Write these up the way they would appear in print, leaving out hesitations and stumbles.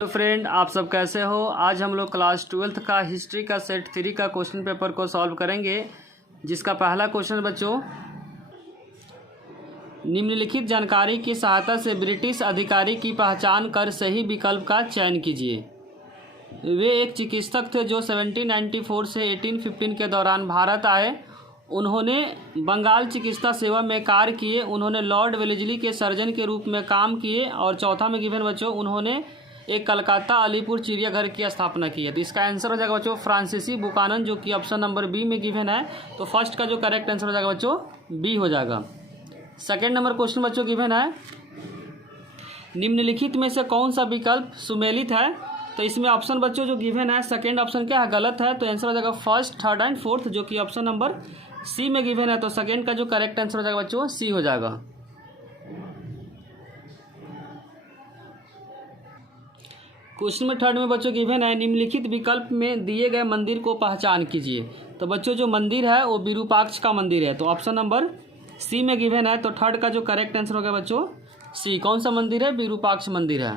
तो फ्रेंड, आप सब कैसे हो। आज हम लोग क्लास 12th का हिस्ट्री का सेट 3 का क्वेश्चन पेपर को सॉल्व करेंगे, जिसका पहला क्वेश्चन बच्चों, निम्नलिखित जानकारी की सहायता से ब्रिटिश अधिकारी की पहचान कर सही विकल्प का चयन कीजिए। वे एक चिकित्सक थे जो 1794 से 1815 के दौरान भारत आए। उन्होंने बंगाल चिकित्सा सेवा में कार्य किए। उन्होंने लॉर्ड वेलेस्ली के सर्जन के रूप में काम किए। और चौथा में गिवन बच्चों, उन्होंने एक कलकत्ता अलीपुर चिड़ियाघर की स्थापना की है। तो इसका आंसर हो जाएगा बच्चों फ्रांसीसी बुकानन, जो कि ऑप्शन नंबर बी में गिवन है। तो फर्स्ट का जो करेक्ट आंसर हो जाएगा बच्चों बी हो जाएगा। सेकेंड नंबर क्वेश्चन बच्चों गिवन है, निम्नलिखित में से कौन सा विकल्प सुमेलित है। तो इसमें ऑप्शन बच्चों जो गिवन है, सेकेंड ऑप्शन क्या है, गलत है। तो आंसर हो जाएगा फर्स्ट, थर्ड एंड फोर्थ, जो कि ऑप्शन नंबर सी में गिवन है। तो सेकेंड का जो करेक्ट आंसर हो जाएगा बच्चों सी हो जाएगा। क्वेश्चन में थर्ड में बच्चों गिवन है, निम्नलिखित विकल्प में दिए गए मंदिर को पहचान कीजिए। तो बच्चों जो मंदिर है वो विरूपाक्ष का मंदिर है। तो ऑप्शन नंबर सी में गिवन है। तो थर्ड का जो करेक्ट आंसर होगा बच्चों सी। कौन सा मंदिर है, विरूपाक्ष मंदिर है।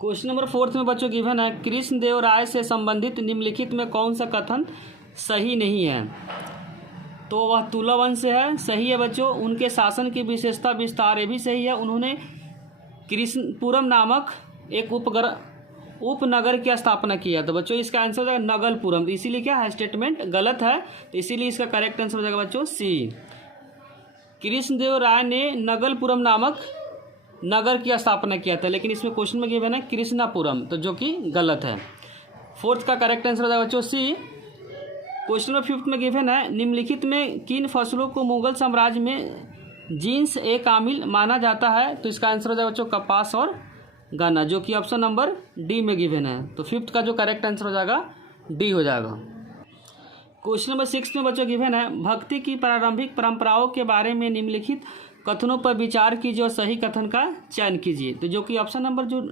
क्वेश्चन नंबर फोर्थ में बच्चों गिवन है, कृष्णदेव राय से संबंधित निम्नलिखित में कौन सा कथन सही नहीं है। तो वह तुला वंश से है, सही है बच्चों। उनके शासन की विशेषता विस्तार, ये भी सही है। उन्होंने कृष्णपुरम नामक एक उपनगर की स्थापना किया। तो बच्चों इसका आंसर हो जाएगा नगलपुरम। तो इसीलिए क्या है, स्टेटमेंट गलत है। तो इसीलिए इसका करेक्ट आंसर हो जाएगा बच्चों सी। कृष्णदेव राय ने नगलपुरम नामक नगर की स्थापना किया था, लेकिन इसमें क्वेश्चन में गिवन है कृष्णापुरम, तो जो कि गलत है। फोर्थ का करेक्ट आंसर हो जाएगा बच्चों सी। क्वेश्चन नंबर फिफ्थ में गिवन है, निम्नलिखित में किन फसलों को मुगल साम्राज्य में जीन्स ए कामिल माना जाता है। तो इसका आंसर हो जाएगा बच्चों कपास और गन्ना, जो कि ऑप्शन नंबर डी में गिवन है। तो फिफ्थ का जो करेक्ट आंसर हो जाएगा डी हो जाएगा। क्वेश्चन नंबर सिक्स में बच्चों गिवन है, भक्ति की प्रारंभिक परंपराओं के बारे में निम्नलिखित कथनों पर विचार कीजिए और सही कथन का चयन कीजिए। तो जो कि ऑप्शन नंबर जो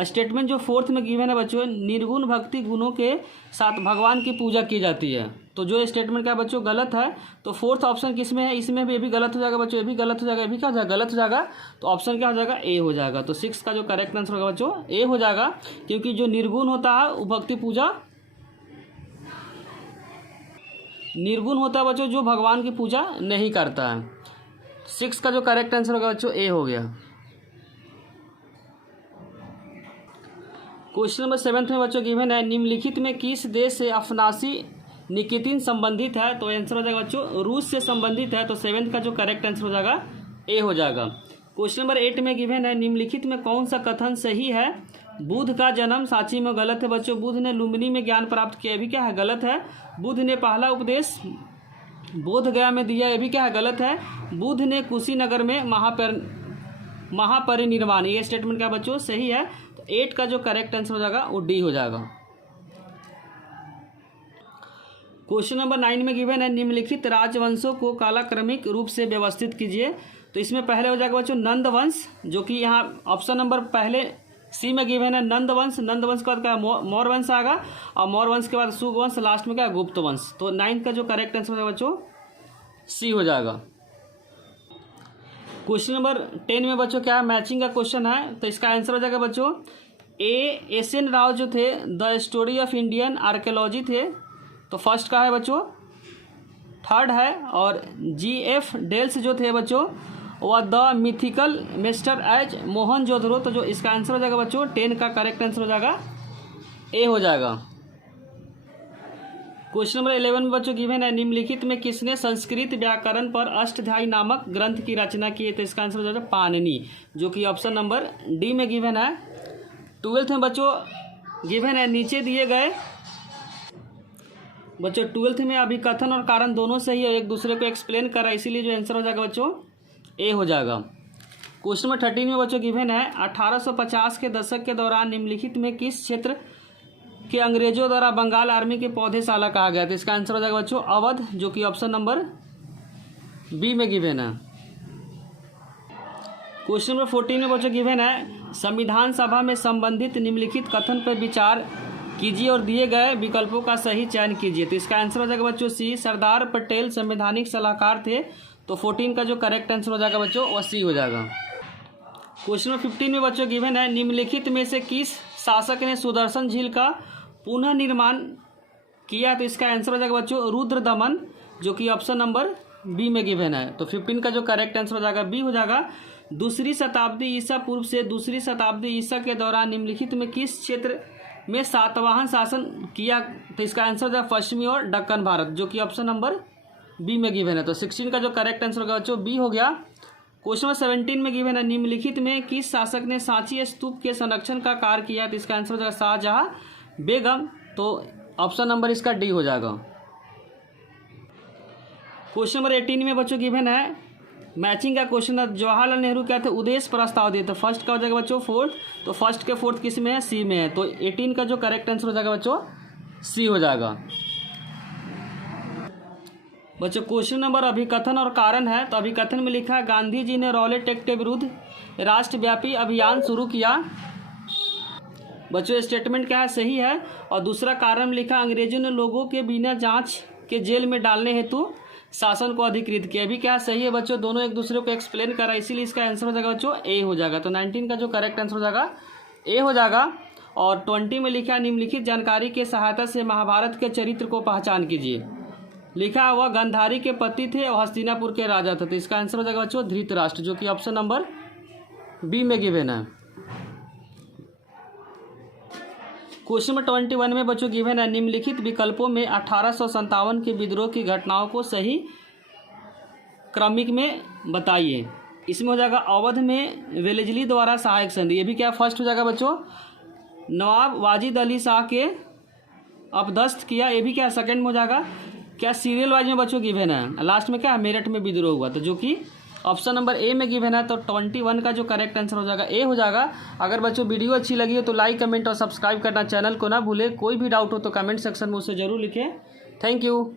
स्टेटमेंट जो फोर्थ में गिवन है बच्चों, निर्गुण भक्ति गुणों के साथ भगवान की पूजा की जाती है। तो जो स्टेटमेंट क्या बच्चों गलत है। तो फोर्थ ऑप्शन किस में है, इसमें भी ये भी गलत हो जाएगा बच्चों, ये भी गलत हो जाएगा, ये भी क्या हो जाएगा, गलत हो जाएगा। तो ऑप्शन क्या हो जाएगा, ए हो जाएगा। तो सिक्स का जो करेक्ट आंसर होगा बच्चों ए हो जाएगा, क्योंकि जो निर्गुण होता है वो भक्ति पूजा, निर्गुण होता है बच्चों जो भगवान की पूजा नहीं करता है। सिक्स का जो करेक्ट आंसर होगा बच्चों ए हो गया। क्वेश्चन नंबर सेवन्थ में बच्चों गिवन है, निम्नलिखित में किस देश से अफनासी निकेतिन संबंधित है। तो आंसर हो जाएगा बच्चों रूस से संबंधित है। तो सेवन्थ का जो करेक्ट आंसर हो जाएगा ए हो जाएगा। क्वेश्चन नंबर 8 में गिवन है, निम्नलिखित में कौन सा कथन सही है। बुद्ध का जन्म सांची में, गलत है बच्चों। बुद्ध ने लुम्बिनी में ज्ञान प्राप्त किया, भी क्या है, गलत है। बुद्ध ने पहला उपदेश बोध गया में दिया, ये भी क्या है, गलत है। बुद्ध ने कुशीनगर में महापरिनिर्वाण, ये स्टेटमेंट क्या बच्चों सही है। तो 8 का जो करेक्ट आंसर हो जाएगा वो डी हो जाएगा। क्वेश्चन नंबर 9 में गिवन है, निम्नलिखित राजवंशों को कालाक्रमिक रूप से व्यवस्थित कीजिए। तो इसमें पहले हो जाएगा बच्चों नंद वंश, जो कि यहाँ ऑप्शन नंबर पहले सी में गिवन है नंद वंश। नंद वंश के बाद क्या मौर्य वंश आएगा, और मौर्य वंश के बाद शुंग वंश, लास्ट में क्या गुप्त वंश। तो 9 का जो करेक्ट आंसर हो जाएगा बच्चों सी हो जाएगा। क्वेश्चन नंबर 10 में बच्चों क्या है, मैचिंग का क्वेश्चन है। तो इसका आंसर हो जाएगा बच्चों एस एन राव जो थे the story of Indian archaeology थे। तो फर्स्ट का है बच्चों, थर्ड है। और GF डेल्स जो थे बच्चों वह the mythical mister as Mohenjodaro. तो जो इसका आंसर हो जाएगा बच्चों 10 का करेक्ट आंसर हो जाएगा ए हो जाएगा। क्वेश्चन नंबर 11 में बच्चों गिवन है, निम्नलिखित में किसने संस्कृत व्याकरण पर अष्टाध्यायी नामक ग्रंथ की रचना की है। तो इसका आंसर हो जाएगा पाणिनि, जो कि ऑप्शन नंबर डी में गिवन है। 12th में बच्चों गिवन है, नीचे दिए गए बच्चों 12th में अभी कथन और कारण दोनों सही है, एक दूसरे को एक्सप्लेन कर रहा है, इसीलिए जो आंसर हो जाएगा बच्चों ए हो जाएगा। क्वेश्चन नंबर 13 में बच्चों गिवन है, 1850 के दशक के दौरान निम्नलिखित में किस क्षेत्र के अंग्रेजों द्वारा बंगाल आर्मी के पौधेशाला कहा गया। तो इसका आंसर हो जाएगा बच्चों अवध, जो कि ऑप्शन नंबर बी में गिवन है। क्वेश्चन नंबर 14 में बच्चों गिवन है, संविधान सभा में संबंधित निम्नलिखित कथन पर विचार कीजिए और दिए गए विकल्पों का सही चयन कीजिए। तो इसका आंसर हो जाएगा बच्चों सी, सरदार पटेल संवैधानिक सलाहकार थे। तो 14 का जो करेक्ट आंसर हो जाएगा बच्चों वो सी हो जाएगा। क्वेश्चन नंबर 15 में बच्चों गिवन है, निम्नलिखित में से किस शासक ने सुदर्शन झील का पुनः निर्माण किया? तो इसका आंसर हो जाएगा बच्चों रुद्रदमन, जो कि ऑप्शन नंबर बी में गिवन है। तो 15 का जो करेक्ट आंसर हो जाएगा बी हो जाएगा। दूसरी शताब्दी ईसा पूर्व से दूसरी शताब्दी ईसा के दौरान निम्नलिखित में किस क्षेत्र में सातवाहन शासन किया? तो इसका आंसर हो जाएगा पश्चिमी और दक्कन भारत, जो कि ऑप्शन नंबर बी में गिवन है। तो 16 का जो करेक्ट आंसर होगा बच्चों बी हो गया। क्वेश्चन नंबर 17 में गिवन है, निम्नलिखित में किस शासक ने सांची स्तूप के संरक्षण का कार्य किया? तो इसका आंसर हो जाएगा शाहजहां बेगम, तो ऑप्शन नंबर इसका डी हो जाएगा। क्वेश्चन नंबर 18 में बच्चों गिवन है, मैचिंग का क्वेश्चन है, जवाहरलाल नेहरू क्या थे? उद्देश्य प्रस्ताव दिए। तो फर्स्ट का हो जाएगा बच्चों फोर्थ, तो फर्स्ट के फोर्थ किस में है? सी में है। तो 18 का जो करेक्ट आंसर हो जाएगा बच्चों सी हो जाएगा। बच्चों क्वेश्चन नंबर अभिकथन और कारण है। तो अभिकथन में लिखा है, गांधी जी ने रॉलेट एक्ट के विरुद्ध राष्ट्रव्यापी अभियान शुरू किया। बच्चों स्टेटमेंट क्या है? सही है। और दूसरा कारण में लिखा, अंग्रेजों ने लोगों के बिना जांच के जेल में डालने हेतु शासन को अधिकृत किया। अभी क्या सही है बच्चों? दोनों एक दूसरे को एक्सप्लेन करा, इसीलिए इसका आंसर हो जाएगा बच्चों ए हो जाएगा। तो 19 का जो करेक्ट आंसर हो जाएगा ए हो जाएगा। और 20 में लिखा, निम्नलिखित जानकारी के सहायता से महाभारत के चरित्र को पहचान कीजिए। लिखा हुआ गांधारी के पति थे और हस्तिनापुर के राजा थे। तो इसका आंसर हो जाएगा बच्चों धृतराष्ट्र, जो कि ऑप्शन नंबर बी में गिवन है। क्वेश्चन नंबर 21 में बच्चों गिवन है, निम्नलिखित विकल्पों में 1857 के विद्रोह की घटनाओं को सही क्रमिक में बताइए। इसमें हो जाएगा अवध में वेलेजली द्वारा सहायक संधि, ये भी क्या फर्स्ट हो जाएगा बच्चों। नवाब वाजिद अली शाह के अपदस्थ किया, ये भी क्या सेकंड में हो जाएगा। क्या सीरियल वाइज में बच्चों गिवन है। लास्ट में क्या मेरठ में विद्रोह हुआ, तो जो कि ऑप्शन नंबर ए में गिवन है। तो 21 का जो करेक्ट आंसर हो जाएगा ए हो जाएगा। अगर बच्चों वीडियो अच्छी लगी हो तो लाइक कमेंट और सब्सक्राइब करना चैनल को ना भूले। कोई भी डाउट हो तो कमेंट सेक्शन में उससे जरूर लिखें। Thank you.